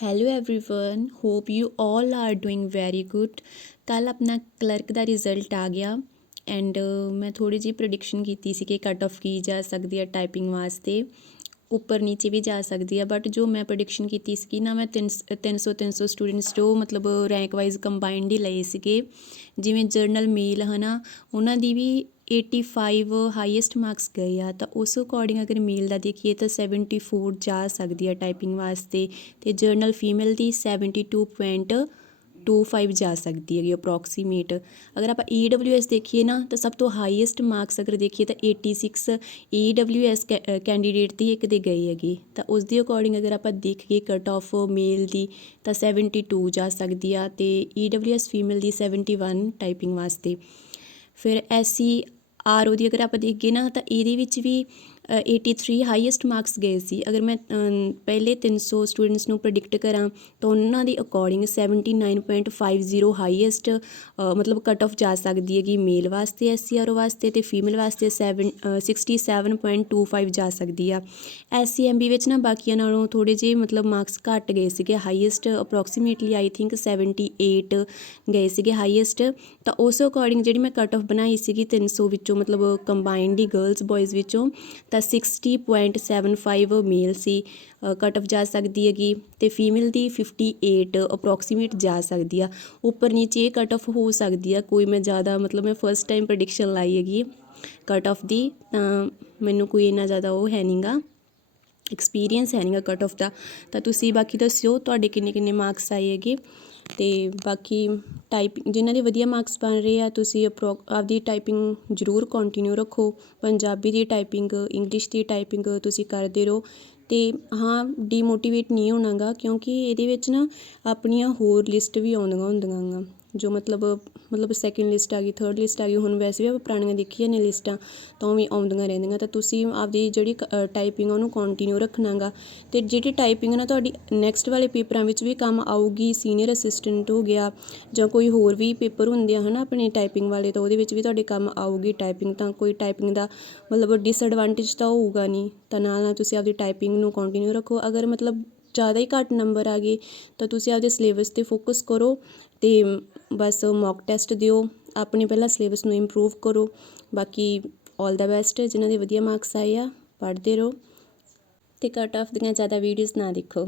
Hello everyone, hope you all are doing very good. कल अपना clerk का result आ गया एंड मैं थोड़ी जी प्रडिक्शन की सी कि कट ऑफ की जा सकती है टाइपिंग वास्ते, ਉੱਪਰ ਨੀਚੇ ਵੀ ਜਾ ਸਕਦੀ ਹੈ। ਬਟ ਜੋ ਮੈਂ ਪ੍ਰੈਡਿਕਸ਼ਨ ਕੀਤੀ ਸੀਗੀ ਨਾ, ਮੈਂ 300 ਸਟੂਡੈਂਟਸ ਜੋ ਮਤਲਬ ਰੈਂਕ ਵਾਈਜ਼ ਕੰਬਾਈਨਡ ਹੀ ਲਏ ਸੀਗੇ। ਜਿਵੇਂ ਜਰਨਲ ਮੇਲ ਹੈ ਨਾ, ਉਹਨਾਂ ਦੀ ਵੀ 85 ਹਾਈਐਸਟ ਮਾਰਕਸ ਗਏ ਆ। ਤਾਂ ਉਸ ਅਕੋਰਡਿੰਗ ਅਗਰ ਮੇਲ ਦਾ ਦੇਖੀਏ ਤਾਂ 74 ਜਾ ਸਕਦੀ ਹੈ ਟਾਈਪਿੰਗ ਵਾਸਤੇ, ਅਤੇ ਜਰਨਲ ਫੀਮੇਲ ਦੀ 72.25 ਜਾ ਸਕਦੀ ਹੈਗੀ ਅਪਰੋਕਸੀਮੇਟ। ਅਗਰ ਆਪਾਂ EWS ਦੇਖੀਏ ਨਾ, ਤਾਂ ਸਭ ਤੋਂ ਹਾਈਐਸਟ ਮਾਰਕਸ ਅਗਰ ਦੇਖੀਏ ਤਾਂ 86 EWS ਕੈਂਡੀਡੇਟ ਦੀ ਇੱਕ ਦੇ ਗਏ ਹੈਗੇ। ਤਾਂ ਉਸ ਦੇ ਅਕੋਰਡਿੰਗ ਅਗਰ ਆਪਾਂ ਦੇਖੀਏ ਕਟ ਆਫ ਮੇਲ ਦੀ ਤਾਂ 72 ਜਾ ਸਕਦੀ ਆ, ਅਤੇ EWS ਫੀਮੇਲ ਦੀ 71 ਟਾਈਪਿੰਗ ਵਾਸਤੇ। ਫਿਰ SCRO ਦੀ ਅਗਰ ਆਪਾਂ ਦੇਖੀਏ ਨਾ, ਤਾਂ ਇਹਦੇ ਵਿੱਚ ਵੀ 83 ਹਾਈਐਸਟ ਮਾਰਕਸ ਗਏ ਸੀ। ਅਗਰ ਮੈਂ ਪਹਿਲੇ 300 ਸਟੂਡੈਂਟਸ ਨੂੰ ਪ੍ਰੈਡਿਕਟ ਕਰਾਂ ਤਾਂ ਉਹਨਾਂ ਦੀ ਅਕੋਰਡਿੰਗ 79.50 ਹਾਈਐਸਟ ਮਤਲਬ ਕਟ ਆਫ ਜਾ ਸਕਦੀ ਹੈਗੀ ਮੇਲ ਵਾਸਤੇ SCRO ਵਾਸਤੇ, ਅਤੇ ਫੀਮੇਲ ਵਾਸਤੇ 67.25 ਜਾ ਸਕਦੀ ਆ। SCMB ਵਿੱਚ ਨਾ ਬਾਕੀਆਂ ਨਾਲੋਂ ਥੋੜ੍ਹੇ ਜਿਹੇ ਮਤਲਬ ਮਾਰਕਸ ਘੱਟ ਗਏ ਸੀਗੇ। ਹਾਈਐਸਟ ਅਪਰੋਕਸੀਮੇਟਲੀ ਆਈ ਥਿੰਕ 78 ਗਏ ਸੀਗੇ ਹਾਈਐਸਟ। ਤਾਂ ਉਸ ਅਕੋਰਡਿੰਗ ਜਿਹੜੀ ਮੈਂ ਕਟ ਆਫ ਬਣਾਈ ਸੀਗੀ 300 ਵਿੱਚੋਂ, ਮਤਲਬ ਕੰਬਾਈਨਡ ਹੀ ਗਰਲਸ ਬੋਇਜ਼ ਵਿੱਚੋਂ, ਤਾਂ 60.75 ਮੇਲ ਸੀ ਕਟ ਆਫ ਜਾ ਸਕਦੀ ਹੈਗੀ, ਅਤੇ ਫੀਮੇਲ ਦੀ 58 ਅਪਰੋਕਸੀਮੇਟ ਜਾ ਸਕਦੀ ਆ। ਉੱਪਰ ਨੀਚੇ ਇਹ ਕਟ ਆਫ ਹੋ ਸਕਦੀ ਆ, ਕੋਈ ਮੈਂ ਜ਼ਿਆਦਾ ਮਤਲਬ ਮੈਂ ਫਸਟ ਟਾਈਮ ਪ੍ਰੈਡਿਕਸ਼ਨ ਲਾਈ ਹੈਗੀ ਕਟ ਆਫ ਦੀ, ਤਾਂ ਮੈਨੂੰ ਕੋਈ ਇੰਨਾ ਜ਼ਿਆਦਾ ਉਹ ਹੈ ਨਹੀਂ ਗਾ, ਐਕਸਪੀਰੀਅੰਸ ਹੈ ਨਹੀਂ ਗਾ ਕਟ ਆਫ ਦਾ। ਤਾਂ ਤੁਸੀਂ ਬਾਕੀ ਦੱਸਿਓ ਤੁਹਾਡੇ ਕਿੰਨੇ ਮਾਰਕਸ ਆਏ ਹੈਗੇ। ਅਤੇ ਬਾਕੀ ਟਾਈਪਿੰਗ ਜਿਨ੍ਹਾਂ ਦੇ ਵਧੀਆ ਮਾਰਕਸ ਬਣ ਰਹੇ ਆ, ਤੁਸੀਂ ਆਪਦੀ ਟਾਈਪਿੰਗ ਜ਼ਰੂਰ ਕੰਟੀਨਿਊ ਰੱਖੋ। ਪੰਜਾਬੀ ਦੀ ਟਾਈਪਿੰਗ, ਇੰਗਲਿਸ਼ ਦੀ ਟਾਈਪਿੰਗ ਤੁਸੀਂ ਕਰਦੇ ਰਹੋ। ਅਤੇ ਹਾਂ, ਡੀਮੋਟੀਵੇਟ ਨਹੀਂ ਹੋਣਾ ਗਾ, ਕਿਉਂਕਿ ਇਹਦੇ ਵਿੱਚ ਨਾ ਆਪਣੀਆਂ ਹੋਰ ਲਿਸਟ ਵੀ ਆਉਂਦੀਆਂ ਹੁੰਦੀਆਂ ਗਾ, ਜੋ ਮਤਲਬ ਸੈਕਿੰਡ ਲਿਸਟ ਆ ਗਈ, ਥਰਡ ਲਿਸਟ ਆ ਗਈ। ਹੁਣ ਵੈਸੇ ਵੀ ਆਪਾਂ ਪੁਰਾਣੀਆਂ ਦੇਖੀਆਂ ਨੇ ਲਿਸਟਾਂ, ਤਾਂ ਉਹ ਵੀ ਆਉਂਦੀਆਂ ਰਹਿੰਦੀਆਂ। ਤਾਂ ਤੁਸੀਂ ਆਪਦੀ ਜਿਹੜੀ ਟਾਈਪਿੰਗ ਉਹਨੂੰ ਕੰਟੀਨਿਊ ਰੱਖਣਾ ਗਾ, ਅਤੇ ਜਿਹੜੀ ਟਾਈਪਿੰਗ ਨਾ ਤੁਹਾਡੀ ਨੈਕਸਟ ਵਾਲੇ ਪੇਪਰਾਂ ਵਿੱਚ ਵੀ ਕੰਮ ਆਊਗੀ। ਸੀਨੀਅਰ ਅਸਿਸਟੈਂਟ ਹੋ ਗਿਆ ਜਾਂ ਕੋਈ ਹੋਰ ਵੀ ਪੇਪਰ ਹੁੰਦੇ ਆ ਹੈ ਨਾ ਆਪਣੇ ਟਾਈਪਿੰਗ ਵਾਲੇ, ਤਾਂ ਉਹਦੇ ਵਿੱਚ ਵੀ ਤੁਹਾਡੇ ਕੰਮ ਆਊਗੀ ਟਾਈਪਿੰਗ। ਤਾਂ ਕੋਈ ਟਾਈਪਿੰਗ ਦਾ ਮਤਲਬ ਡਿਸਐਡਵਾਂਟੇਜ ਤਾਂ ਹੋਊਗਾ ਨਹੀਂ। ਤਾਂ ਨਾਲ ਤੁਸੀਂ ਆਪਦੀ ਟਾਈਪਿੰਗ ਨੂੰ ਕੰਟੀਨਿਊ ਰੱਖੋ। ਅਗਰ ਮਤਲਬ ਜ਼ਿਆਦਾ ਹੀ ਘੱਟ ਨੰਬਰ ਆ ਗਏ ਤਾਂ ਤੁਸੀਂ ਆਪਦੇ ਸਿਲੇਬਸ 'ਤੇ ਫੋਕਸ ਕਰੋ, ਅਤੇ ਬਸ ਮੌਕ ਟੈਸਟ ਦਿਓ, ਆਪਣੇ ਪਹਿਲਾਂ ਸਿਲੇਬਸ ਨੂੰ ਇੰਪਰੂਵ ਕਰੋ। ਬਾਕੀ ਆਲ ਦਾ ਬੈਸਟ। ਜਿਨ੍ਹਾਂ ਦੇ ਵਧੀਆ ਮਾਰਕਸ ਆਏ ਆ ਪੜ੍ਹਦੇ ਰਹੋ, ਅਤੇ ਕਟ ਆਫ ਦੀਆਂ ਜ਼ਿਆਦਾ ਵੀਡੀਓਜ਼ ਨਾ ਦੇਖੋ।